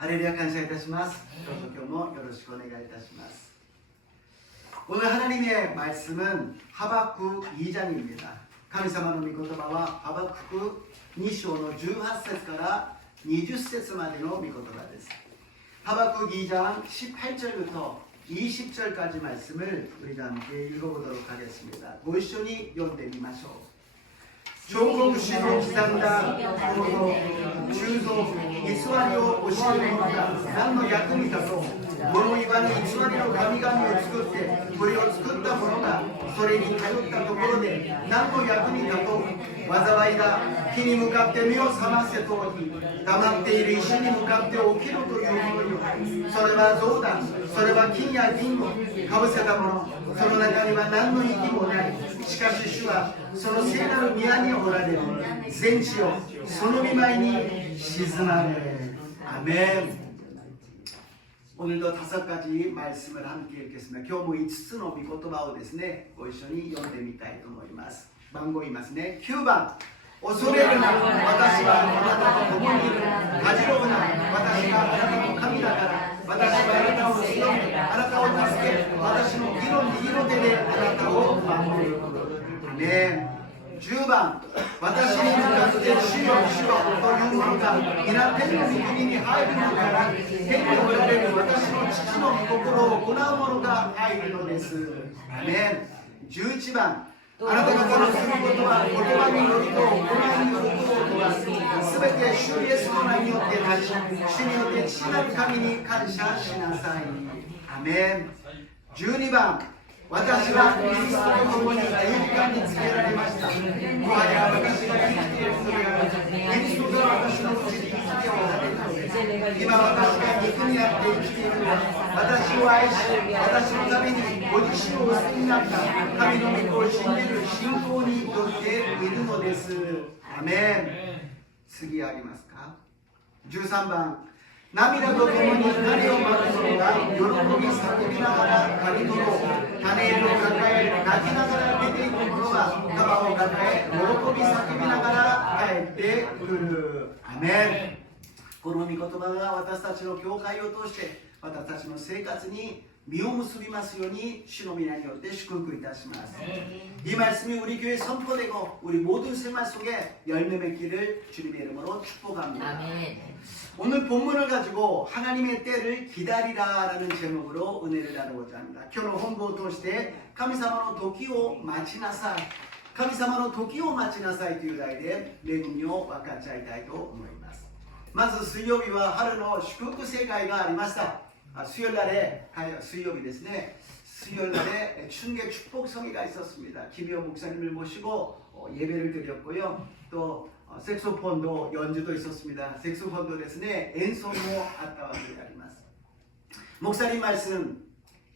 ハレルヤ感謝いたします。どうぞ今日もよろしくお願いいたします。오늘 하나님의 말씀은 하박국 2장입니다. 神様の御言葉はハバクク2章の18節から20節までの御言葉です。하박국 2장 18절부터 20절까지 말씀을 우리가 함께 읽어보도록 하겠습니다. 고이쇼니 연대미마쇼. 조공시로 기산다 고도 주소 이스와리오 오시는가 난노 야금이다도 모노 이반의 이스와리로 가미가미를 作ってこれを作った者がそれに頼ったところで何の役に立とう災いが木に向かって目を覚ませと言い黙っている石に向かって起きろというものよそれは象だそれは金や銀をかぶせたものその中には何の息もないしかし主はその聖なる宮におられる全地をその御前に沈まれ아멘 오늘도 5가지 말씀을 함께 읽겠습니다. 今日も5つの御言葉をですね、ご一緒に読んでみたいと思います。番号言いますね。9番恐れるな私はあなたと共にいる恥じろうな私があなたの神だから私はあなたを強めあなたを助け私の義の右の手であなたを守るね10番私に向かって主よ主よというものが皆天の御国に入るのから天におられる私の父の御心を行う者が入るのですね11番あなた方のすることは言葉によりと行いによることを問わずすべて主イエスの名によってなし主によって父なる神に感謝しなさいアメン12番私はキリストと共に十字架につけられましたもはや私が生きているのではなくキリストが私のうちに生きておられるのです今私が肉にあって生きているのは私を愛し私のためにご自身をお捨てになった神の御子を信じる信仰によっているのですアメン次ありますか13番涙とともに種をまく者が喜び叫びながら刈り取ろう種を抱え泣きながら出ていく者は束を抱え喜び叫びながら帰ってくるアメンこの御言葉が私たちの教会を通して私たちの生活に実を結びますように主の皆によって祝福いたします。이 말씀이 우리 교회에 선포되고 우리 모든 생활 속에 열매 맺기를 주님의 이름으로 축복합니다. 아멘. 오늘 본문을 가지고 하나님의 때를 기다리라라는 제목으로 은혜를 나누고자 합니다. 今日の本部を通して神様の時を待ちなさい神様の時を待ちなさいという題で恵みを分かち合いたいと思います。まず水曜日は春の祝福聖会がありました。수요일날에 수요일이ですね 수요일날에 춘계 축복성회가 있었습니다. 김희호 목사님을 모시고 예배를 드렸고요. 또 색소폰도 연주도 있었습니다. 색소폰도 ですね 演奏もあったわけであります. 목사님 말씀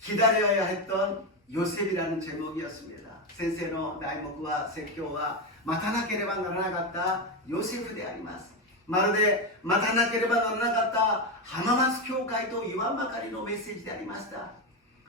기다려야 했던 요셉이라는 제목이었습니다. 센세노 나이모쿠와説教は 待たなければならなかったヨセフであります。まるで待たなければならなかった浜松教会と言わんばかりのメッセージでありました。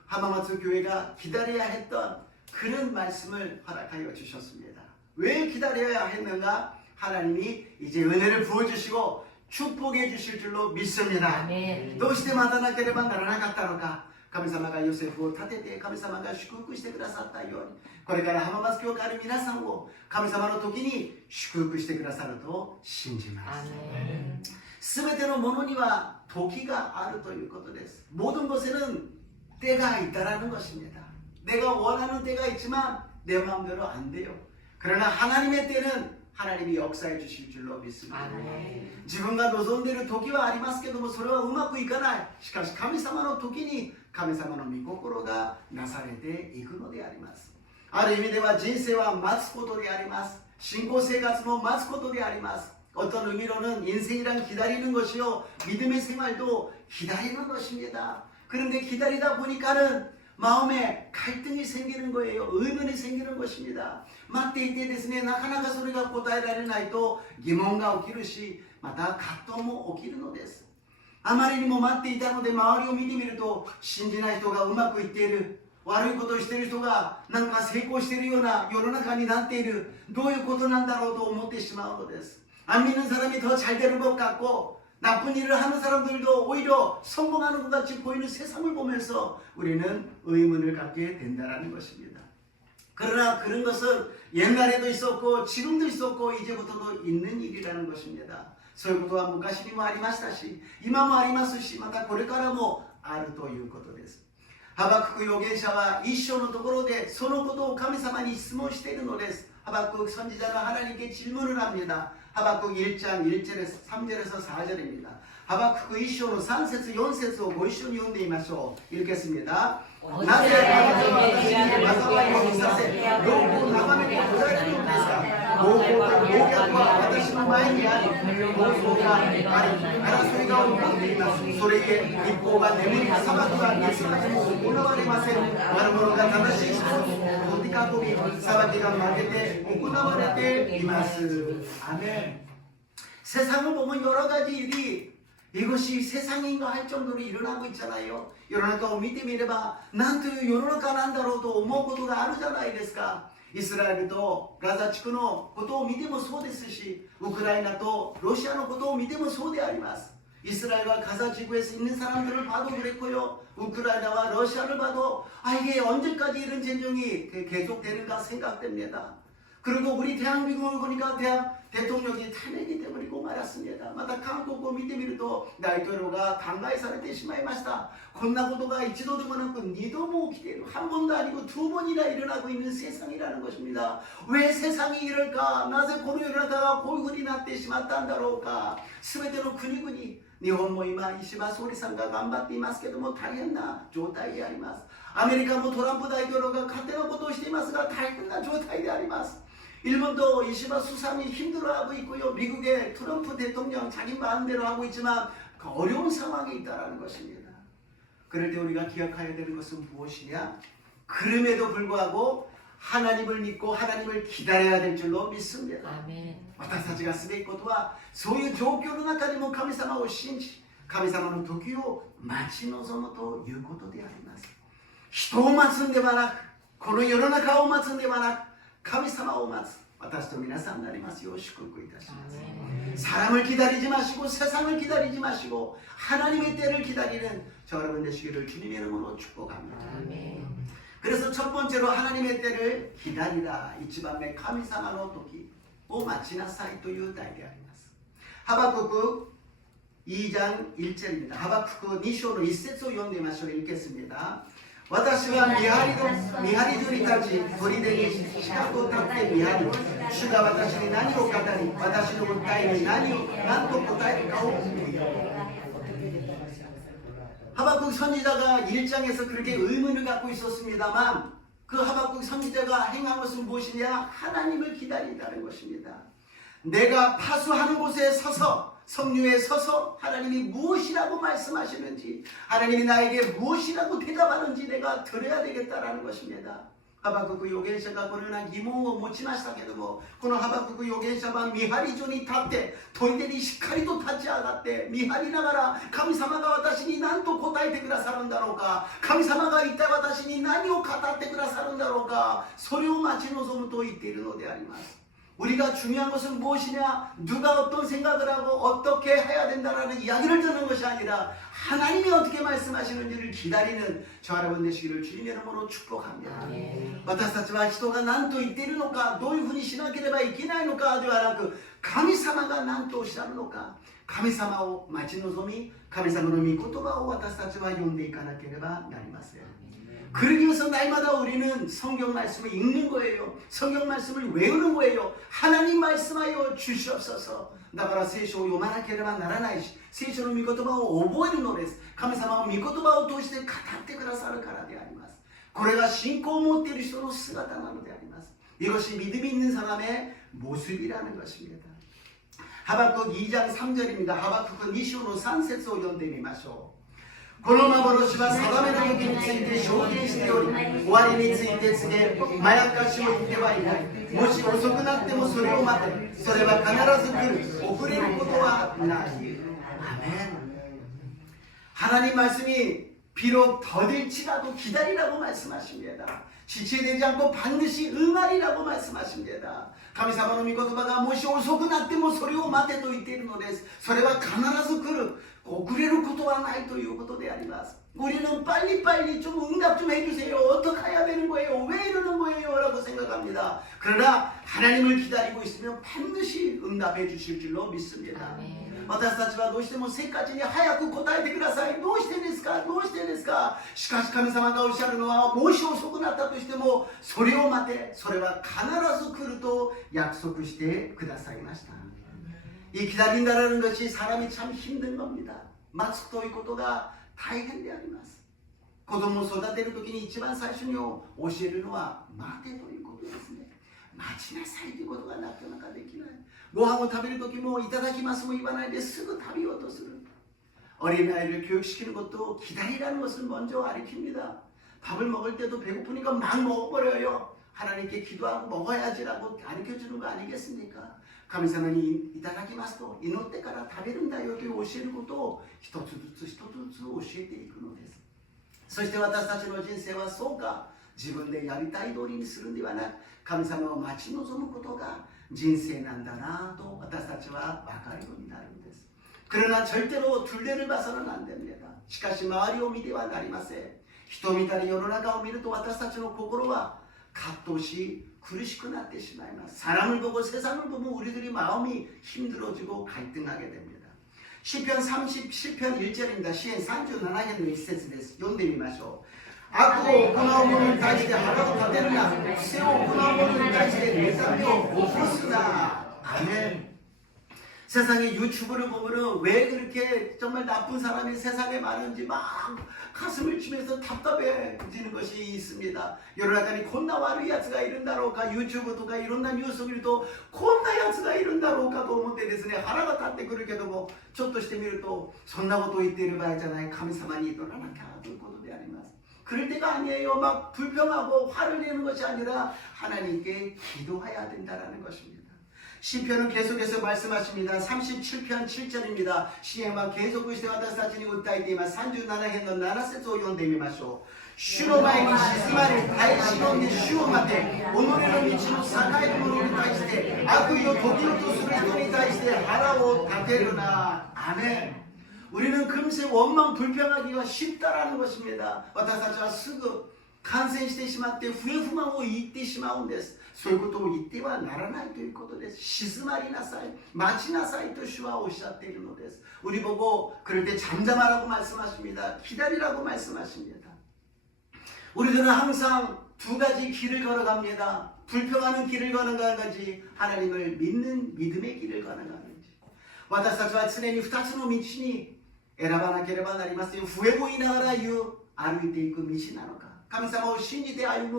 浜松교회が 기다려야 했던 그런 말씀을 허락하여 주셨습니다. 왜 기다려야 했는가? 하나님이 이제 은혜를 부어주시고 축복해 주실 줄로 믿습니다. 아멘. どうして待たなければならなかったのか神様がヨセフを立てて神様が祝福してくださったようにこれから浜松教会の皆さんを神様の時に祝福してくださると信じます。すべてのものには時があるということです。모든 것에는 때가 있다라는 것입니다. 내가 원하는 때가 있지만 내 마음대로 안 돼요. 그러나 하나님의 때는 하나님이 역사해 주실 줄로 믿습니다. 自分が望んでいる時はありますけどもそれはうまくいかない。しかし神様の時に神様の御心がなされていくのであります。ある意味では人生は待つことであります。信仰生活も待つことであります。 어떤 의미로는 인생이란 기다리는 것이요 믿음의 생활도 기다리는 것입니다. 그런데 기다리다 보니까는 마음에 갈등이 생기는 거예요. 의문이 생기는 것입니다. 待っていてですねなかなかそれが答えられないと疑問が起きるしまた葛藤も起きるのです。あまりにも待っていたので周りを見てみると信じない人がうまくいっている悪いことをしている人がなんか成功しているような世の中になっているどういうことなんだろうと思ってしまうのです。안 믿는 사람이 더 잘 되는 것 같고 나쁜 일을 하는 사람들도 오히려 성공하는 것 같이 보이는 세상을 보면서 우리는 의문을 갖게 된다는 것입니다. 그러나 그런 것은 옛날에도 있었고 지금도 있었고 이제부터도 있는 일이라는 것입니다. そういうことは昔にもありましたし、今もありますし、またこれからもあるということです。ハバクク預言者は一章のところでそのことを神様に質問しているのです。하박국 선지자는 하나님께 질문을 합니다. 하박국 1장 1절에서 3절에서 4절입니다. 하박국 1章の 3節 4節をご一緒に読んでみましょう。 읽겠습니다. なぜ彼女は私に災いを見させ、労苦を眺めてこられるのですか。暴行と暴虐は私の前にあり、暴走があり、争いが起こっています。それゆえ、立法が眠り、裁きは熱風も行われません。悪者が正しい人を取り囲み、裁きが負けて行われています。アメン。 세상을 보면 여러 가지 일이 이것이 세상인가 할 정도로 일어나고 있잖아요. 世の中を見てみればなんという世の中なんだろうと思うことがあるじゃないですか。イスラエルとガザ地区のことを見てもそうですし、ウクライナとロシアのことを見てもそうであります。 이스라엘과 가자 지구에서 있는 사람들을 봐도 그랬고요. 우크라이나와 러시아를 봐도 이게 언제까지 이런 전쟁이 계속되는가 생각됩니다. 그리고 우리 대한민국을 보니까 대통령이 탄핵이 되버리고 말았습니다.また韓国を見てみると大統領が弾劾されてしまいました。こんなことが一度でもなく二度も起きている。한 번도 아니고 두 번이나 일어나고 있는 세상이라는 것입니다. 왜 세상이 이럴까? なぜこの世の中がこういうふうになってしまったんだろうか。全ての国々、日本も今石破総理さんが頑張っていますけども大変な状態であります。アメリカもトランプ大統領が勝手なことをしていますが大変な状態であります。 일본도 이시바 수상이 힘들어하고 있고요. 미국의 트럼프 대통령 자기 마음대로 하고 있지만 어려운 상황에 있다는 것입니다. 그럴 때 우리가 기억해야 되는 것은 무엇이냐? 그럼에도 불구하고 하나님을 믿고 하나님을 기다려야 될 줄로 믿습니다. 아멘. 私たちがすべきことはそういう状況の中でも神様を信じ、神様の時を待ち望むということであります。人を待つんではなく、この世の中を待つんではなく、 神様を待つ私と皆さんになりますよう祝福いたします。 사람을 기다리지 마시고 세상을 기다리지 마시고 하나님의 때를 기다리는 저 여러분 되시기를 주님의 이름으로 축복합니다. 그래서 첫 번째로 하나님의 때를 기다리라. 이치밤에 카미사마노 토키 오 마치나사이という題であります。 하박국 2장 1절입니다. 하박국 2章の1節を読んでみましょう。 읽겠습니다. 私は見張り所に立ち砦に近く立って見張り主が私に何を語り私の訴えに何と答えるかを見よ。 하박국 선지자가 1장에서 그렇게 의문을 갖고 있었습니다만 그 하박국 선지자가 행한 것은 무엇이냐? 하나님을 기다린다는 것입니다. 내가 파수하는 곳에 서서 성류에 서서 하나님이 무엇이라고 말씀하시는지 하나님이 나에게 무엇이라고 대답하는지 내가 들어야 되겠다라는 것입니다. 하박국預言者がこのような疑問を持ちましたけども、このハバクク預言者は見張り所に立って砦にしっかりと立ち上がって見張りながら神様が私に何と答えてくださるんだろうか、神様が一体私に何を語ってくださるんだろうか、それを待ち望むと言っているのであります。 우리가 중요한 것은 무엇이냐? 누가 어떤 생각을 하고 어떻게 해야 된다라는 이야기를 듣는 것이 아니라 하나님이 어떻게 말씀하시는지를 기다리는 저 여러분 되시기를 주님의 이름으로 축복합니다. 私たちは人が何と言っているのか、どういうふうにしなければいけないのかではなく、神様が何とおっしゃるのか、神様を待ち望み、神様の御言葉を私たちは読んでいかなければなりません。 그러기 위해서 날마다 우리는 성경 말씀을 읽는 거예요. 성경 말씀을 외우는 거예요. 하나님 말씀하여 주시옵소서. だから聖書を読まなければならないし、聖書の御言葉を覚えるのです。神様は御言葉を通して語ってくださるからであります。これが信仰を持っている人の姿なのであります。 이것이 믿음이 있는 사람의 모습이라는 것입니다. 하박국 2장 3절입니다. 하박국 2章の 3節を読んでみましょう。 この幻は定めの時について証言しており、終わりについて告げ、まやかしを言ってはいない。もし遅くなってもそれを待て。それは必ず来る。遅れることはない。아멘. 하나님 말씀이 비록 더딜지라도 기다리라고 말씀하십니다. 지체되지 않고 반드시 응하리라고 말씀하십니다. 神様の御言葉がもし遅くなってもそれを待てと言っているのです。それは必ず来る。遅れることはないということであります. 우리는 빨리빨리 좀 응답 좀 해주세요. 어떻게 해야 되는 거예요? 왜 이러는 거예요? 라고 생각합니다. 그러나 하나님을 기다리고 있으면 반드시 응답해 주실 줄로 믿습니다. 私たちはどうしてもせっかちに早く答えてください。どうしてですか？どうしてですか？しかし神様がおっしゃるのは、もし遅くなったとしてもそれを待て。それは必ず来ると約束してくださいました。이 기다린다라는 것이 사람이 참 힘든 겁니다. 待つということが大変であります。子供を育てるときに一番最初に教えるのは待てということですね。待ちなさいということがなかなかできない。ご飯を食べるときもいただきますも言わないですぐ食べようとする。어린아이를 교육시키는 것도 기다리라는 것을 먼저 가르칩니다. 밥을 먹을 때도 배고프니까 막 먹어버려요. 하나님께 기도하고 먹어야지라고 가르쳐주는 거 아니겠습니까? 神様にいただきますと祈ってから食べるんだよという教えることを一つずつ一つずつ教えていくのです。そして私たちの人生はそうか、自分でやりたい通りにするんではなく、神様を待ち望むことが人生なんだなと私たちは分かるようになるんです。 그러나 절대로 둘레를 봐서는 안 됩니다. しかし周りを見てはなりません。人を見たり世の中を見ると私たちの心は葛藤し苦しくなってしまいます。 사람을 보고 세상을 보면 우리들이 마음이 힘들어지고 갈등하게 됩니다. 시편 37편 1절입니다. 시엔 37編の一節です。読んでみましょう。悪を行う者に対して腹を立てるな。不正を行う者に対して妬みを起こすな。아멘. 세상에 유튜브를 보면은 왜 그렇게 정말 나쁜 사람이 세상에 많은지 막 가슴을 치면서 답답해지는 것이 있습니다. 世の中にこんな悪い奴がいるんだろうか、YouTube とかいろんなニュースを見るとこんな奴がいるんだろうかと思ってですね、腹が立ってくるけども、ちょっとしてみるとそんなことを言っている場合じゃない、神様に祈らなきゃということであります。 그럴 때가 아니에요. 막 불평하고 화를 내는 것이 아니라 하나님께 기도해야 된다는 것입니다. 시편은 계속해서 말씀하십니다. 37편 7절입니다. 시행만 계속して私たちに訴えています。37編の7節を読んでみましょう。主の前に静まり耐え忍んで主を待て。己の道の栄える者に対して悪意を解き落とする人に対して腹を立てるな。アメン。 우리는 금세 원망 불평하기가 쉽다라는 것입니다. 私たちはすぐ感染してしまって不平不満を言ってしまうんです。そういうことを言ってはならないということです。静まりなさい、待ちなさいと主はおっしゃっているのです。 우리 보고 그럴 때 잠잠하라고 말씀하십니다. 기다리라고 말씀하십니다. 우리들은 항상 두 가지 길을 걸어갑니다. 불평하는 길을 걸어가는지 하나님을 믿는 믿음의 길을 걸어가는지. 私たちは常に2つの道に選ばなければなりません。上を言いながら歩いていく道なのか、神様を信じて歩む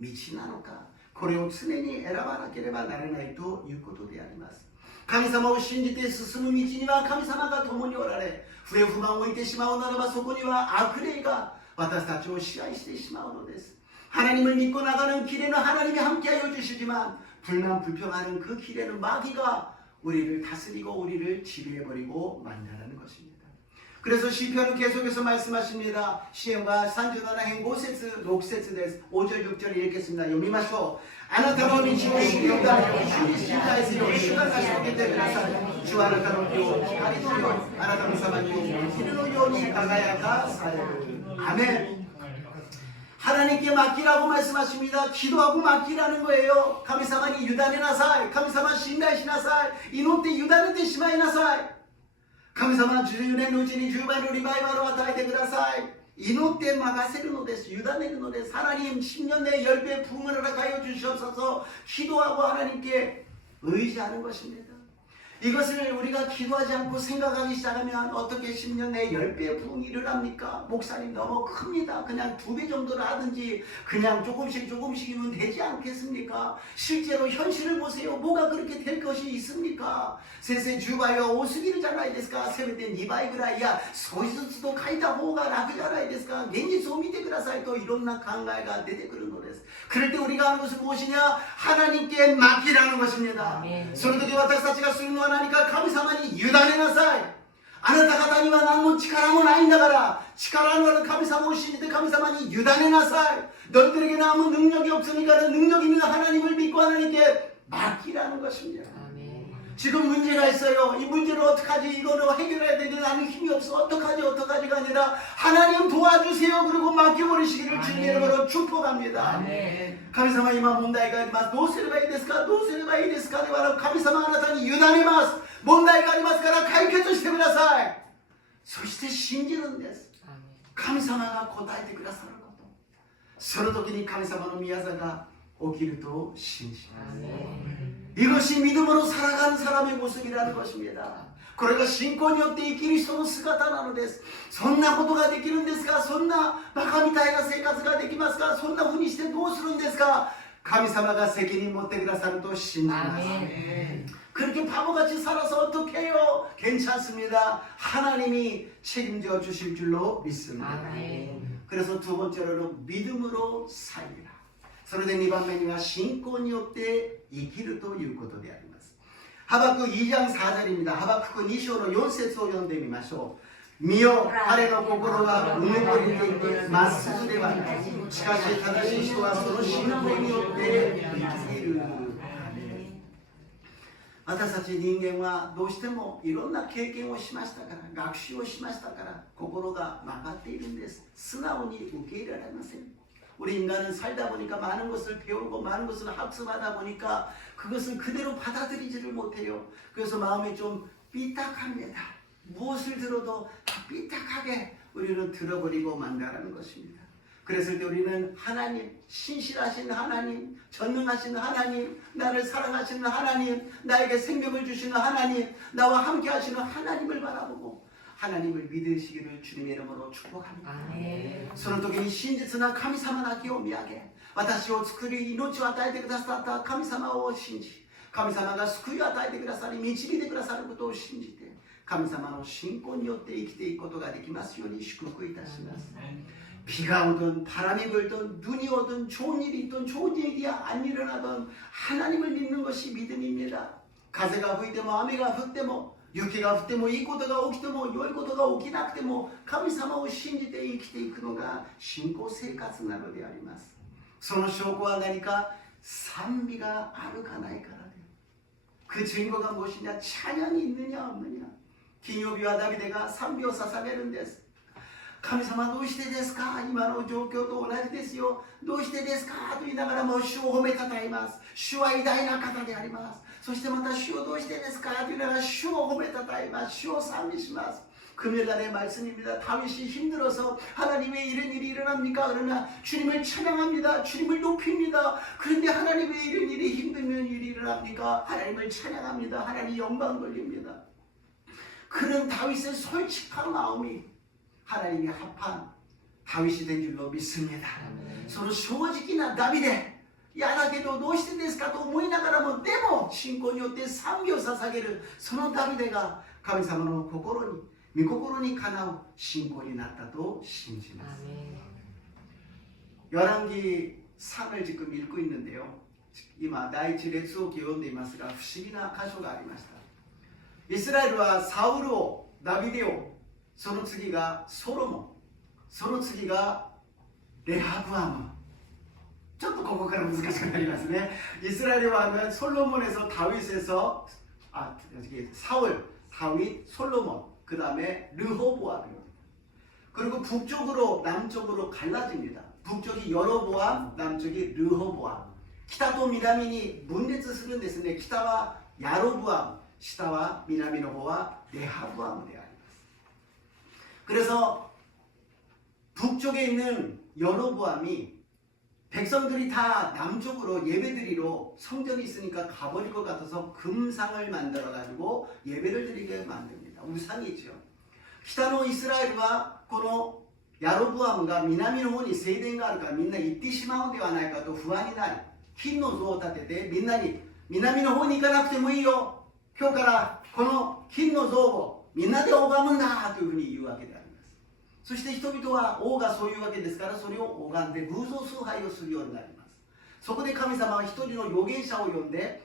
道なのか、これを常に選ばなければならないということであります。神様を信じて進む道には神様が共におられ、不平不満を置いてしまうならばそこには悪霊が私たちを支配してしまうのです。 하나님을 믿고 나가는 길에는 하나님이 함께하여 주시지만 불만 불평하는 그 길에는 마귀가 우리를 다스리고 우리를 지배해버리고 만나는 것입니다. 그래서 시편은 계속해서 말씀하십니다. 시행과 37編5節6節です。 5절 6절 읽겠습니다. 読みましょう。あなたの道を主によだれよ、主に信頼せよ、主が成し遂げてください。主はあなたの身を光のように、あなたの裁きを昼のように輝かされる。アメン。 하나님께 맡기라고 말씀하십니다. 기도하고 맡기라는 거예요. 神様に委ねなさい。神様信頼しなさい。祈って委ねてしまいなさい。神様は10年のうちに10倍のリバイバルを与えてください。祈って任せるのです。委ねるのです。 하나님 10년 내에 10배 부흥을 허락하여 주시옵소서. 기도하고 하나님께 의지하는 것입니다. 이것을 우리가 기도하지 않고 생각하기 시작하면 어떻게 10년 내에 10배의 부흥이 일어납니까? 목사님 너무 큽니다. 그냥 2배 정도를 하든지 그냥 조금씩이면 되지 않겠습니까? 실제로 현실을 보세요. 뭐가 그렇게 될 것이 있습니까? 先生10倍は多すぎるじゃないですか。せめて2倍ぐらい、いや少しずつと書いた方が楽じゃないですか。現実を見てくださいといろんな考えが出てくるのです。 그럴 때 우리가 하는 것은 무엇이냐? 하나님께 맡기라는 것입니다. その時私たちがするのは何か、神様に委ねなさい。あなた方には何の力もないんだから、力のある神様を信じて神様に委ねなさい。너희들에게는 아무 능력이 없으니까 능력 있는 하나님을 믿고 하나님께 맡기라는 것입니다. 아멘. 지금 문제가 있어요. 이 문제를 어떡하지? 이거를 해결해야 되는데 나는 힘이 없어. 어떡하지가 아니라 하나님 도와주세요. 그리고 맡겨버리시기를 주님의 이름으로 축복합니다. 아멘. 神様今問題があります。どうすればいいですか？どうすればいいですか？ではなく神様あなたに委ねます。問題がありますから解決してください。そして信じるんです。 아멘. 神様が答えてくださること。その時に神様の御業が起きると信じます。 아멘. 이것이 믿음으로 살아가는 사람의 모습이라는 것입니다. これが信仰によって生きる人の姿なのです。そんなことができるんですか？そんなバカみたいな生活ができますか？そんな風にしてどうするんですか？神様が責任持ってくださると信じます。 아멘. 그렇게 바보같이 살아서 어떻게 해요? 괜찮습니다. 하나님이 책임져 주실 줄로 믿습니다. 아멘. 그래서 두 번째로는 믿음으로 살리라. それで2番目には信仰によって生きるということであります。ハバク2章4절입니다. 하박국 2章の4節を読んでみましょう。見よ、彼の心はうぬぼれていてまっすぐではない。しかし正しい人はその信仰によって生きる。私たち人間はどうしてもいろんな経験をしましたから、学習をしましたから心が曲がっているんです。素直に受け入れられません。 우리 인간은 살다 보니까 많은 것을 배우고 많은 것을 학습하다 보니까 그것을 그대로 받아들이지를 못해요. 그래서 마음이 좀 삐딱합니다. 무엇을 들어도 다 삐딱하게 우리는 들어버리고 만다라는 것입니다. 그랬을 때 우리는 하나님, 신실하신 하나님, 전능하신 하나님, 나를 사랑하시는 하나님, 나에게 생명을 주시는 하나님, 나와 함께 하시는 하나님을 바라보고 하나님을 믿으시기를 주님의 이름으로 축복합니다. 아멘. その時に真実な神様だけを見上げ、私を作り命を与えてくださった神様を信じ、神様が救いを与えてくださり導いてくださることを信じて、神様の信仰によって生きていくことができますように祝福いたします。 비가 오든 바람이 불든 눈이 오든 좋은 일이 있든 좋은 일이 안 일어나든 하나님을 믿는 것이 믿음입니다. 가세가吹いても雨が降っても雪が降ってもいいことが起きても良いことが起きなくても神様を信じて生きていくのが信仰生活なのであります。その証拠は何か賛美があるかないからで、그 증거가 무엇이냐? 찬양이 있느냐 없느냐. 기묘비와 다비데가賛美を捧げるんです。 神様どうしてですか？今の状況と同じですよ。どうしてですか？と言いながらも主を褒めたたえます。主は偉大な方であります。そしてまた主をどうしてですか？と言いながら主を褒めたたえます。主を賛美します。 금요일날의 말씀입니다. 다윗이 힘들어서 하나님 왜 이런 일이 일어납니까? 그러나 주님을 찬양합니다. 주님을 높입니다. 그런데 하나님 왜 이런 일이 힘들면 일이 일어납니까? 하나님을 찬양합니다. 하나님 영광 돌립니다. 그런 다윗의 솔직한 마음이 하나님이 합한 다윗이 된 줄로 믿습니다. その正直なダビデ、いやだけどどうしてですかと思いながらも、でも信仰によって賛美を捧げるそのダビデが神様の心に、御心にかなう信仰になったと信じます。 열왕기 3을 지금 읽고 있는데요.今第一列王記を読んでいますが、不思議な箇所がありました。イスラエルはサウル王、ダビデ王、その次がソロモン、その次がレハブアム。ちょっとここから難しくなりますね。イスラエルは솔로몬에서 다윗에서 사울, 다윗, 솔로몬, 그 다음에 르호보암입니다. 그리고 북쪽으로 남쪽으로 갈라집니다. 북쪽이 여로보암, 남쪽이 르호보암.北と南に分裂するんですね。北はヤロブアム、下は南の方はレハブアムであります。 그래서 북쪽에 있는 여로보암이 백성들이 다 남쪽으로 예배드리러 성전이 있으니까 가버릴 것 같아서 금상을 만들어 가지고 예배를 드리게 만듭니다. 우상이 있죠. 北のイスラエルはこのヤロブアムが南の方に聖殿があるからみんな行ってしまうのではないかと不安になり、金の像を建ててみんなに南の方に行かなくてもいいよ、今日からこの金の像をみんなで拝むんだというふうに言うわけであります。そして人々は王がそういうわけですから、それを拝んで偶像崇拝をするようになります。そこで神様は一人の預言者を呼んで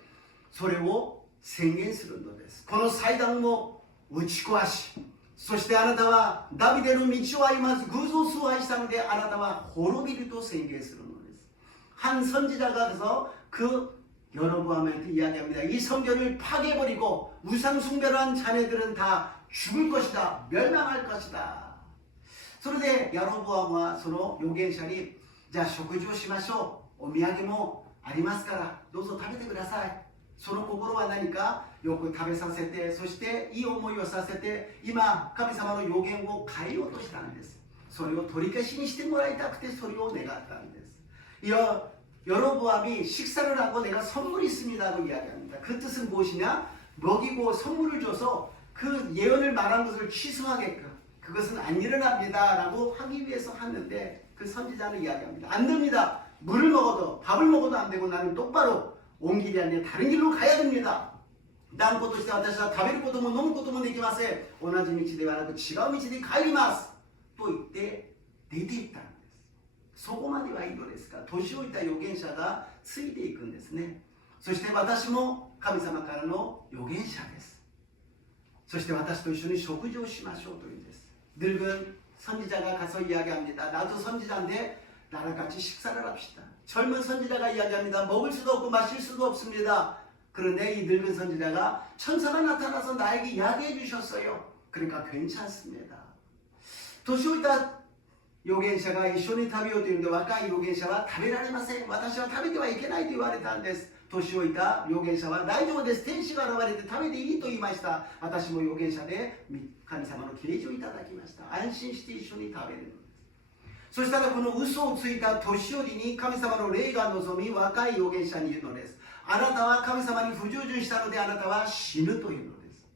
それを宣言するのです。この祭壇を打ち壊し、そしてあなたはダビデの道を歩まず偶像崇拝したので、あなたは滅びると宣言するのです。한 선지자가 가서 그 여로보암한테 이야기합니다. 이 성전을 파괴해버리고 우상숭배를 한 자네들은 다 죽을 것이다. 멸망할 것이다. それでヤロボアムはその預言者に、じゃあ食事をしましょう。お土産もありますからどうぞ食べてください。その心は何か、よく食べさせて、そしていい思いをさせて、今神様の預言を変えようとしたんです。それを取り消しにしてもらいたくてそれを願ったんです。여로보암이 식사를 하고 내가 선물이 있습니다고 이야기합니다. 그 뜻은 무엇이냐? 먹이고 선물을 줘서 그 예언을 말한 것을 취소하게끔, 그것은 안 일어납니다 라고 하기 위해서 하는데, 그 선지자는 이야기합니다. 안 됩니다. 물을 먹어도 밥을 먹어도 안 되고 나는 똑바로 온 길이 아니라 다른 길로 가야 됩니다. 何個として私は食べることも飲むこともできません。同じ道ではなく違う道で帰りますと言って出て行ったんです。そこまではいいのですが、年老いた預言者がついていくんですね。そして私も神様からの預言者です。そして私と一緒に食事をしましょうというんです。늙은 선지자가 가서 이야기합니다. 나도 선지자인데 나랑 같이 식사를 합시다. 젊은 선지자가 이야기합니다. 먹을 수도 없고 마실 수도 없습니다. 그런데 이 늙은 선지자가 천사가 나타나서 나에게 이야기해 주셨어요. 그러니까 괜찮습니다. 年老いた預言者が一緒に食べようというので、若い預言者は食べられません。私は食べてはいけないと言われたんです。年老いた預言者は大丈夫です。天使が現れて食べていいと言いました。私も預言者で神様の啓示をいただきました。安心して一緒に食べるのです。そしたらこの嘘をついた年寄りに神様の霊が望み、若い預言者に言うのです。あなたは神様に不従順したのであなたは死ぬというのです。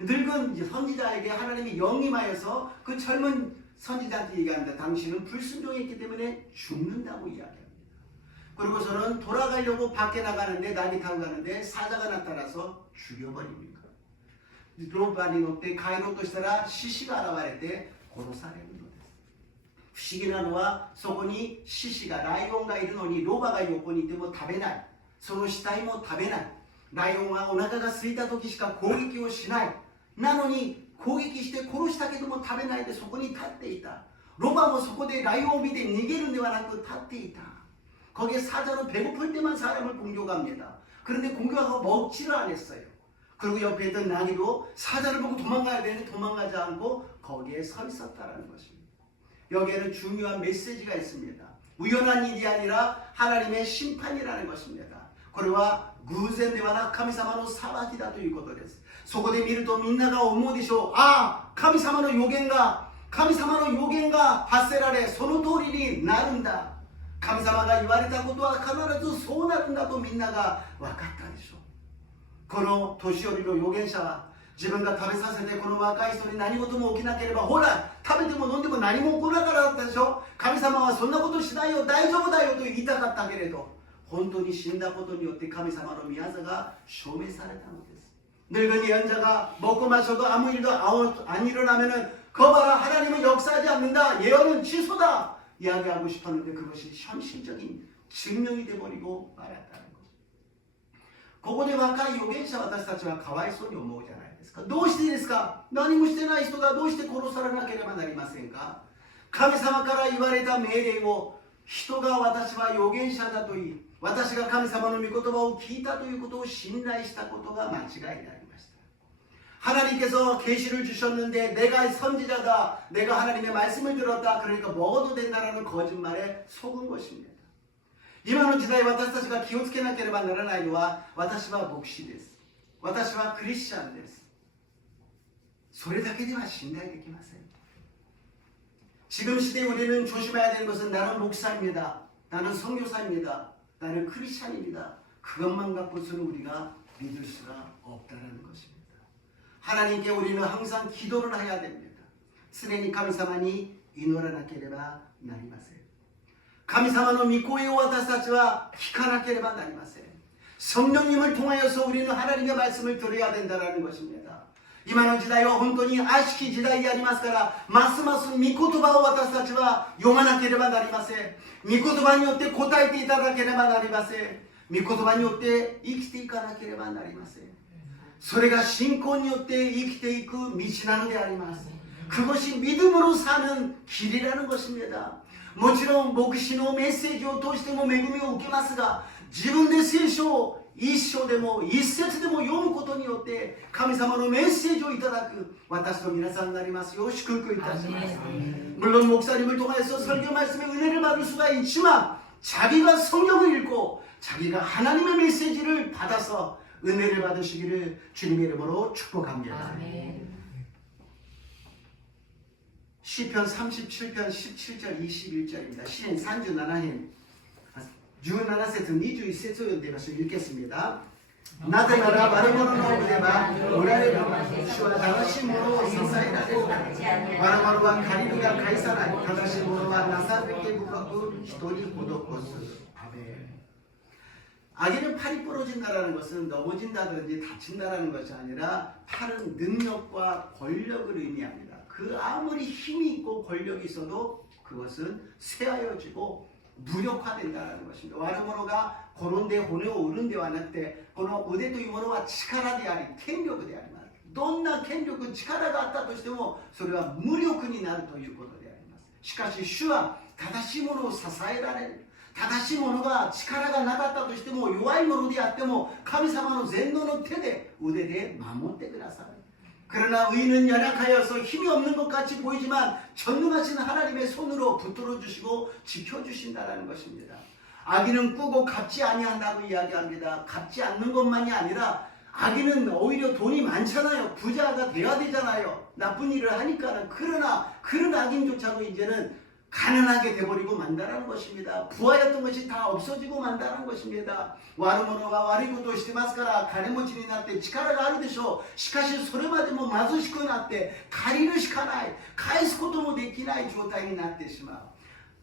늙은 선지자에게 하나님이 영임하여서 그 젊은 선지자한테 얘기합니다. 당신은 불순종했기 때문에 죽는다고 이야기합니다. 그리고서는 돌아가려고 밖에 나가는데, 낙이 타고 가는데 사자가 나타나서 죽여버립니다. ロバに乗って帰ろうとしたら獅子が現れて殺されるのです。不思議なのは、そこに獅子が、ライオンがいるのにロバが横にいても食べない。その死体も食べない。ライオンはお腹が空いた時しか攻撃をしない。なのに攻撃して殺したけども食べないでそこに立っていた。ロバもそこでライオンを見て逃げるんではなく立っていた。 거기에 사자는 배고플 때만 사람을 공격합니다. 그런데 공격하고 먹지를 않았어요. 그리고 옆에 있던 나귀도 사자를 보고 도망가야 되는데 도망가지 않고 거기에 서 있었다는 것입니다. 여기에는 중요한 메시지가 있습니다. 우연한 일이 아니라 하나님의 심판이라는 것입니다. これは偶然ではなく神様の裁きだということです。そこで見るとみんなが思うでしょう。ああ、神様の予言が発せられ、その通りになるんだ。神様が言われたことは必ずそうなるんだとみんなが分かったでしょう。この年寄りの預言者は自分が食べさせてこの若い人に何事も起きなければ、ほら食べても飲んでも何も起こらなかったでしょ。神様はそんなことしないよ、大丈夫だよと言いたかったけれど、本当に死んだことによって神様の御業が証明されたのです。 늙은 예언자가 먹고 마셔도 아무 일도 안 일어나면은 거 봐라, 하나님은 역사하지 않는다, 예언은 취소다 이야기하고 싶었는데 그것이 현실적인 증명이 되어버리고 말았다는 거죠. ここで若い預言者、私たちはかわいそうに思うじゃないですか。どうしてですか。何もしてない人がどうして殺されなければなりませんか。神様から言われた命令を人が私は預言者だと言い、私が神様の御言葉を聞いたということを信頼したことが間違いでありました。 하나님께서 계시를 주셨는데 내가 선지자다, 내가 하나님의 말씀을 들었다, 그러니까 먹어도 된다라는 거짓말에 속은 것입니다. 今の時代私たちが気をつけなければならないのは、私は牧師です。私はクリスチャンです。それだけでは信頼できません。 지금 시대에 우리는 조심해야 되는 것은 나는 목사입니다, 나는 선교사입니다, 나는 크리스찬입니다. 그것만 갖고서는 우리가 믿을 수가 없다는 것입니다. 하나님께 우리는 항상 기도를 해야 됩니다. 常に神様に祈らなければなりません。神様の御声を私たちは聞かなければなりません。 성령님을 통하여서 우리는 하나님의 말씀을 들어야 된다는 것입니다. 今の時代は本当に悪しき時代でありますから、ますます御言葉を私たちは読まなければなりません。御言葉によって答えていただければなりません。御言葉によって生きていかなければなりません。それが信仰によって生きていく道なのであります。 그것이 믿음으로 사는 길이라는 것입니다. もちろん牧師のメッセージを通しても恵みを受けますが、自分で聖書を一生でも一節でも読むことによって神様のメッセージをいただく私と皆さんになりますよう祝福いたします。 물론 목사님을 통해서 설교 말씀의 은혜를 받을 수가 있지만 자기가 성경을 읽고 자기가 하나님의 메시지를 받아서 은혜를 받으시기를 주님의 이름으로 축복합니다. 아멘. 시편 37편 17절 21절입니다. 시인 산주 나나힘 17節 21節 것을 읽겠습니다. なぜなら悪者の腕は折られる主は正しい者を支えられる悪者は借りるが返さない正しい者は情け深く人に施す。 아멘. 악인은 팔이 부러진다는 것은 넘어진다든지 다친다는 것이 아니라 팔은 능력과 권력을 의미합니다. 그 아무리 힘이 있고 권력이 있어도 그것은 쇠하여지고 무력화된다는 것입니다. 悪者が転んで骨を折るんではなくてこの腕というものは力であり権力であります。どんな権力力があったとしてもそれは無力になるということであります。しかし主は正しいものを支えられる正しいものが力がなかったとしても弱いものであっても神様の全能の手で腕で守ってください。 그러나 의인은 연약하여서 힘이 없는 것 같이 보이지만 전능하신 하나님의 손으로 붙들어 주시고 지켜주신다는 것입니다. 악인은 꾸고 갚지 아니한다고 이야기합니다. 갚지 않는 것만이 아니라 악인은 오히려 돈이 많잖아요. 부자가 돼야 되잖아요. 나쁜 일을 하니까는. 그러나 그런 악인조차도 이제는 가난하게 돼버리고 만다라는 것입니다. 부하였던 것이 다 없어지고 만다라는 것입니다. 悪者は悪いことをしてますから金持ちになって力があるでしょう。しかしそれまでも貧しくなって借りるしかない返すこともできない状態になってしまう。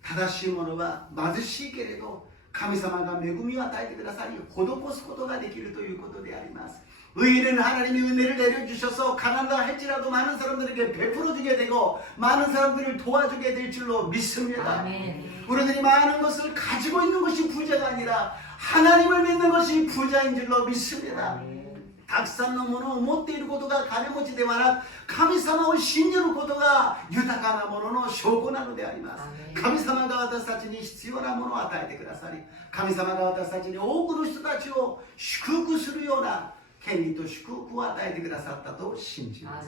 正しいものは貧しいけれど神様が恵みを与えてくださり施すことができるということであります。 의인은 하나님이 은혜를 내려주셔서 가난다 할지라도 많은 사람들에게 베풀어주게 되고 많은 사람들을 도와주게 될 줄로 믿습니다. 아멘. 우리들이 많은 것을 가지고 있는 것이 부자가 아니라 하나님을 믿는 것이 부자인 줄로 믿습니다. たくさんのものを持っていることが金持ちではなく神様を信じることが豊かなものの証拠なのであります。神様が私たちに必要なものを与えてくださり神様が私たちに多くの人たちを祝福するような権利と祝福を与えてくださったと信じます。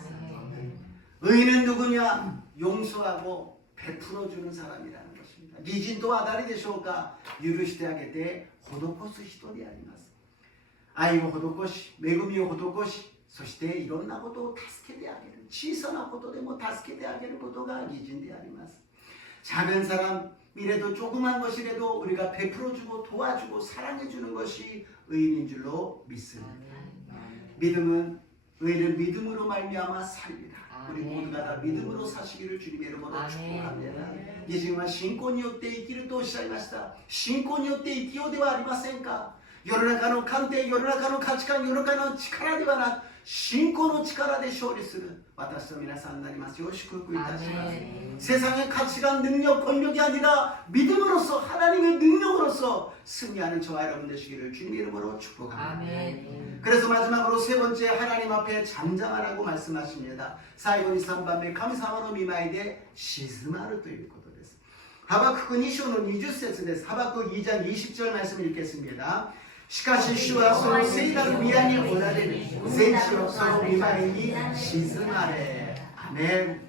의인은 누구냐? 용서하고 베풀어주는 사람이라는 것입니다. 리진도 아다리 되쇼가 유르시대하게 돼 호도코스 히토리 아리마스. 아이고 호도코시, 메구미오 호도코시, そしていろんなことを助けてあげる小さなことでも助けてあげることが義人であります。 작은 사람이라도 조그만 것이라도 우리가 베풀어주고 도와주고 사랑해주는 것이 의인인 줄로 믿습니다. 믿음은 의인은 믿음으로 말미암아 살리라. 우리 모두가 다 믿음으로 사시기를 주님의 이름으로 축복합니다. 예수님은 신고によって生きるとおっしゃいました。信仰によって生きようではありませんか。世の中の観点、世の中の価値観、世の中の力ではなく信仰の力で勝利する私と皆さんになりますよう祝福いたします。 세상의 가치관, 능력, 권력이 아니라 믿음으로써 하나님의 능력으로서 승리하는 저와 여러분 되시기를 주님의 이름으로 축복합니다. 아멘. 그래서 마지막으로 세 번째 하나님 앞에 잠잠하라고 말씀하십니다. 最後に3番目神様の御前で静まるということです。 하박국 2章の20節です。 하박국 2장 20절 말씀을 읽겠습니다. しかし主はその聖なる宮におられる全地をその御前に静まれ。アメン。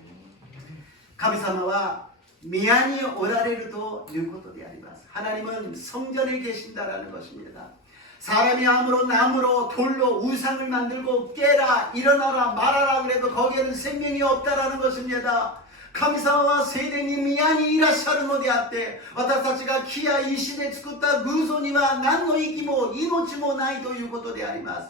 神様は宮におられるということであります。 하나님은 성전에 계신다라는 것입니다. 사람이 아무런 나무로 돌로 우상을 만들고 깨라 일어나라 말하라 그래도 거기에는 생명이 없다라는 것입니다. 神様は聖殿に宮にいらっしゃるのであって私たちが木や石で作った偶像には何の息も命もないということであります。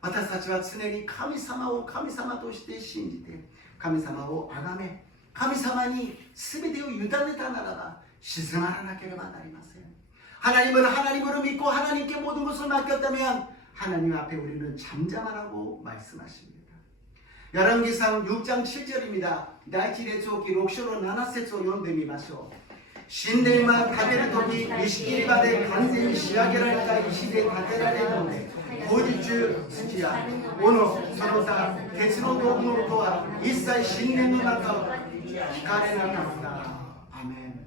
私たちは常に神様を神様として信じて神様を崇め神様に全てを委ねたならば静まらなければなりません。 하나님을 하나님으로 믿고 하나님께 모든 것을 맡겼다면 하나님 앞에 우리는 잠잠하라고 말씀하십니다. 열왕기상 6장 7절입니다. 第一列王記6章の7節を読んでみましょう。神殿は建てるとき石切り場で完全に仕上げられた石で建てられるので工事中土や斧その他鉄の道具の音は一切神殿の中を聞かれなかった。 아멘.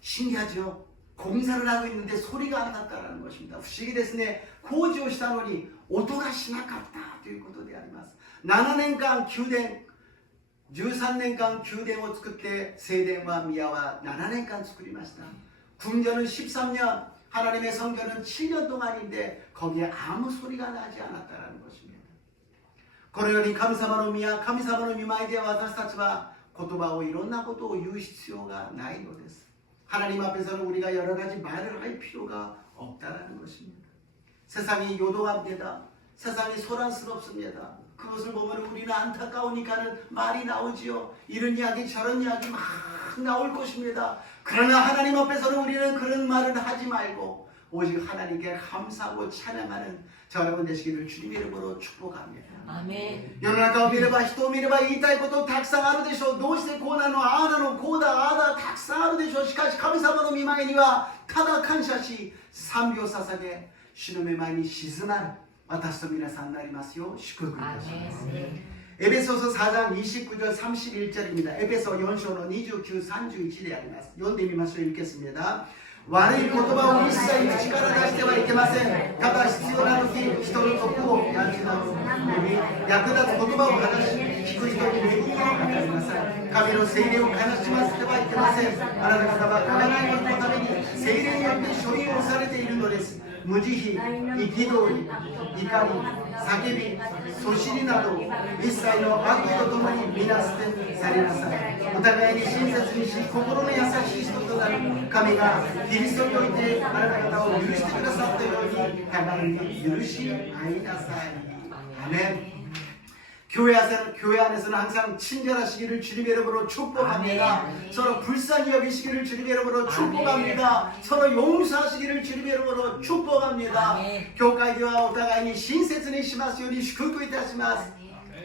신기하죠? 공사를 하고 있는데 소리가 안 났다는 것입니다. 不思議ですね。工事をしたのに音がしなかったということであります。7年間宮殿、13年間宮殿を作って聖殿は宮は7年間作りました。 궁전은 13년, 하나님의 성전은 7년 동안인데 거기에 아무 소리가 나지 않았다는 것입니다. このように神様の宮、神様の御前で私たちは言葉をいろんなことを言う必要がないのです. 하나님 앞에서는 우리가 여러 가지 말을 할 필요가 없다는 것입니다. 세상이 요동합니다. 세상이 소란스럽습니다. 그것을 보면 우리는 안타까우니까는 말이 나오지요. 이런 이야기 저런 이야기 막 나올 것입니다. 그러나 하나님 앞에서는 우리는 그런 말을 하지 말고 오직 하나님께 감사하고 찬양하는 저 여러분 되시기를 주님의 이름으로 축복합니다. 아멘. 世の中を見れば人を見れば言いたいことたくさんあるでしょう。どうしてこうなの、ああなの、こうだああだ、たくさんあるでしょう。しかし神様の御前にはただ感謝し賛美を捧げ、主の御前に静まる私と皆さんになりますよう祝福いたします。 에베소서 4장 29절 31절입니다. 에베소 4章の 29, 31であります。読んでみましょう。읽겠습니다. 悪い言葉を一切口から出してはいけません。ただ必要な時、人の徳を養うのに役立つ言葉を話し、聞く人に恵みを与えなさい。神の聖霊を悲しませてはいけません。あなた方は贖い事のために聖霊によって所有をされているのです。無慈悲、憤り、怒り、叫び、そしりなど一切の悪意とともに皆捨てされなさい。お互いに親切にし、心の優しい人となる神がキリストにおいてあなた方を許してくださったように互いに許し合いなさい。アメン。 교회 안에서는 항상 친절하시기를 주님의 이름으로 축복합니다. 서로 불쌍히 여기시기를 주님의 이름으로 축복합니다. 서로 용서하시기를 주님의 이름으로 축복합니다. 교회와お互いに親切にしますように祝福いたします。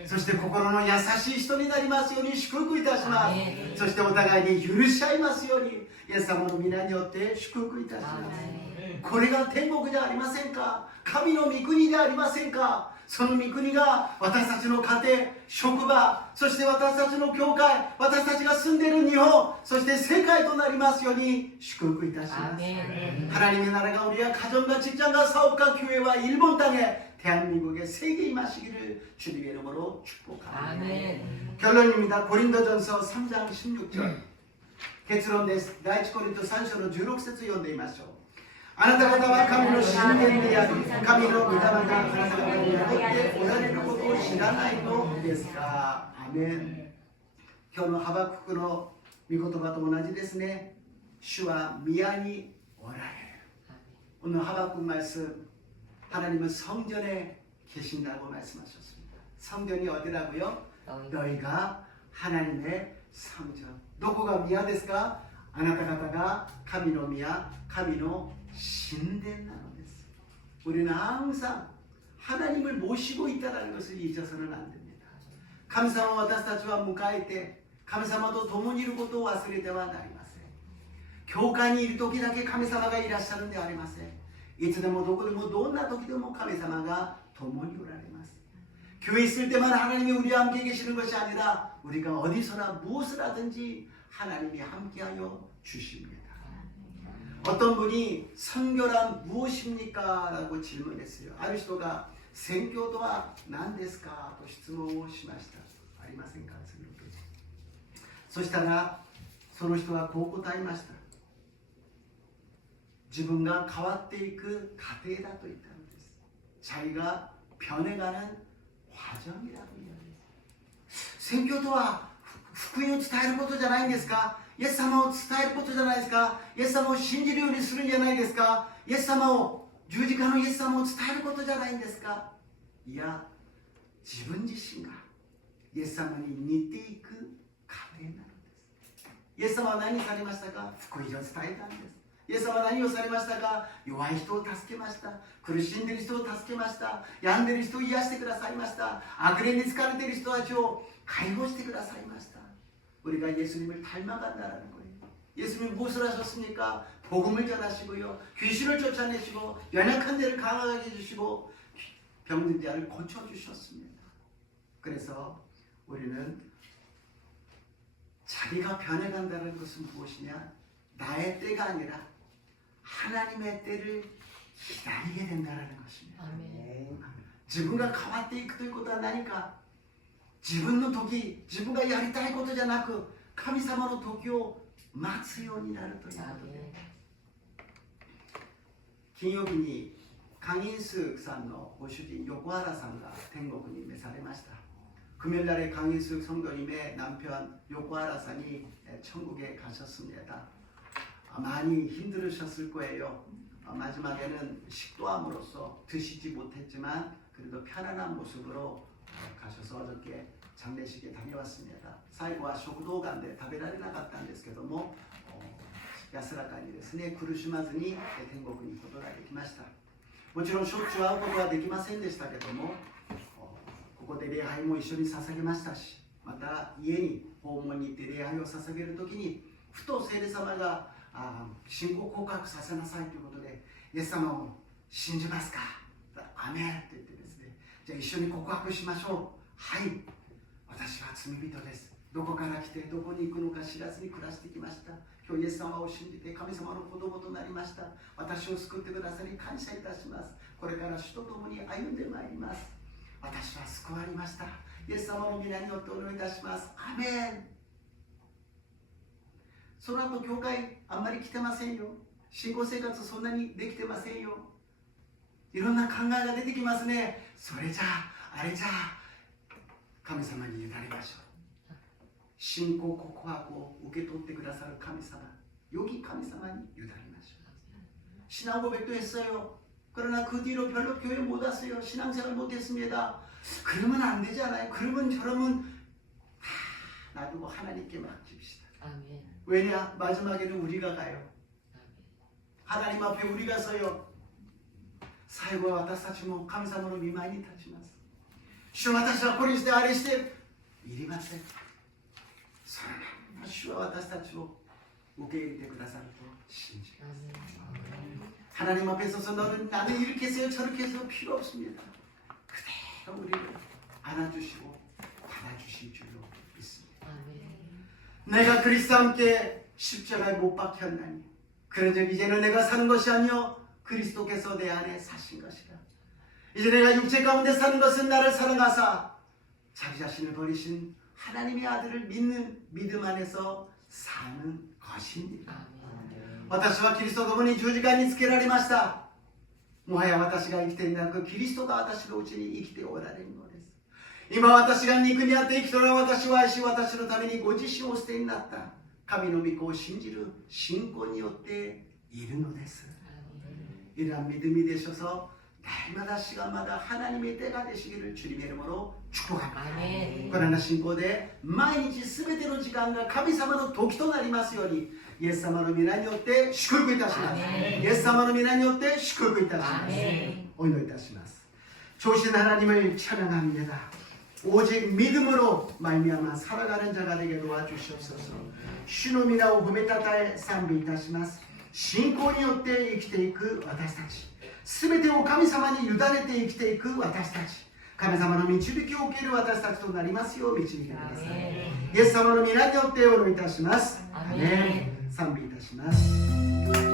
そして心の優しい人になりますように祝福いたします。そしてお互いに許し合いますようにイエス様の皆によって祝福いたします。これが天国じゃありませんか。神の御国じゃありませんか。その御国が私たちの家庭、職場、そして私たちの教会、私たちが住んでいる日本、そして世界となりますように祝福いたします。 하나님의 나라가 우리가 가정과 직장과 사업과 교회와 일본 땅에 대한민국의 세계에 임하시기를 주님의 이름으로 축복합니다. 결론입니다. 고린도전서 3장 16절. 결론です. 第一コリント3章の16節読んでみましょう。 あなた方は神の神殿であり、神の御霊があなた方に宿っておられることを知らないのですか。アメン。今日のハバククの御言葉と同じですね。主は宮におられる。 오늘 하박국 말씀 하나님은 성전에 계신다고 말씀하셨습니다. 성전이 어디라고요? 너희가 하나님의 성전. どこが宮ですか? あなた方が神の宮、神の神殿なのです. 우리는 항상 하나님을 모시고 있다는 것을 잊어서는 안 됩니다. 神様は私たちは迎えて神様と共にいることを忘れてはなりません。教会にいる時だけ神様がいらっしゃるんではありません。いつでもどこでもどんな時でも神様が共におられます。 교회 있을 때만 하나님이 우리와 함께 계시는 것이 아니라 우리가 어디서나 무엇을 하든지 하나님이 함께하여 주십니다. 어떤 분이 선교란 무엇입니까? 라고 질문했어요. ある人が宣教とは何ですかと質問をしました。ありませんか？次のページ。そしたらその人はこう答えました。自分が変わっていく過程だと言ったのです。 자기가 변해가는 과정이라고 이야기했어요. 宣教とは福音を伝えることじゃないんですか？イエス様を伝えることじゃないですか？イエス様を信じるようにするんじゃないですか？イエス様を、十字架のイエス様を伝えることじゃないんですか？いや、自分自身がイエス様に似ていく過程なのです。イエス様は何されましたか？福音を伝えたんです。イエス様は何をされましたか？弱い人を助けました。苦しんでいる人を助けました。病んでいる人を癒してくださいました。悪霊に疲れている人たちを解放してくださいました。 우리가 예수님을 닮아간다는 거예요. 예수님이 무엇을 하셨습니까? 복음을 전하시고요, 귀신을 쫓아내시고 연약한 자를 강하게 해주시고 병든 자를 고쳐주셨습니다. 그래서 우리는 자기가 변해간다는 것은 무엇이냐? 나의 때가 아니라 하나님의 때를 기다리게 된다라는 것입니다. 아멘. 自分が変わっていくということは何か、自分の時、自分がやりたいことじゃなく、神様の時を待つようになるということで、金曜日にカギンスーさんのご主人横原さんが天国に召されました。 금요일날에 강인숙 성도님의 남편 요코하라산이 천국에 가셨습니다. 많이 힘들으셨을 거예요. 마지막에는 식도암으로써 드시지 못했지만 그래도 편안한 모습으로 가셔서 어저께 장례식에 다녀왔습니다. 最後は食道がんで食べられなかったんですけども、安らかにですね、苦しまずに天国に行くことができました。もちろんしょっちゅう会うことはできませんでしたけども、ここで礼拝も一緒に捧げましたし、また家に訪問に行って礼拝を捧げるときにふと聖霊様が信仰告白させなさいということで、イエス様を信じますか、アメンって言ってですね、じゃあ一緒に告白しましょう。はい、私は罪人です。どこから来てどこに行くのか知らずに暮らしてきました。今日イエス様を信じて神様の子供となりました。私を救ってくださり感謝いたします。これから主と共に歩んでまいります。私は救われました。イエス様の皆によってお祈りいたします。アメン。その後教会あんまり来てませんよ。信仰生活そんなにできてませんよ。いろんな考えが出てきますね。それじゃああれじゃあ神様に委ねましょう。信仰告白を受け取ってくださる神様、良き神様に委ねましょう。신앙 고백도 했어요. 그러나 그 뒤로 별로 교회 못 왔어요. 신앙생활 못했습니다. 그러면 안 되잖아요. 그러면 저러면 놔두고 하나님께 맡깁시다. 아멘. 왜냐? 마지막에는 우리가 가요. 하나님 앞에 우리가 서요. 最後は私たちも神様の御前に立ちます。主は私はこれしてあれしていりません。そのまま主は私たちを受け入れてくださると信じます。 하나님 앞에 서서 너는 나는 이렇게 해서요 저렇게 해서 필요 없습니다. 그대로 우리를 안아주시고 받아주실 줄로 믿습니다. 내가 그리스도와 함께 십자가에 못 박혔나니 그런즉 이제는 내가 사는 것이 아니요 그리스도께서 내 안에 사신 것이라. 이제 내가 육체 가운데 사는 것은 나를 사랑하사 자기 자신을 버리신 하나님의 아들을 믿는 믿음 안에서 사는 것입니다. 私はキリストと共に十字架につけられました。もはや私が生きていなくキリストが私のうちに生きておられるのです。今私が肉にあって生きとら私を愛し私のためにご自身を捨てになった神の御子を信じる信仰によっているのです。 이러한 믿음이 되셔서 날마다 시간마다 하나님의 때가 되시기를 주님의 이름으로 축복합니다. 그러나 신고대 毎日すべての時間が神様の時となりますようにイエス様の皆によって祝福いたします。イエス様の皆によって祝福いたします。お祈りいたします。 조신 하나님을 찬양합니다. 오직 믿음으로 말미암아 살아가는 자가 되게 도와주시옵소서. 주노미나 오금에 따다에賛美いたします。信仰によって生きていく私たち、すべてを神様に委ねて生きていく私たち、神様の導きを受ける私たちとなりますよう導いてください。イエス様の皆によってお祈りいたします。アメン。賛美いたします。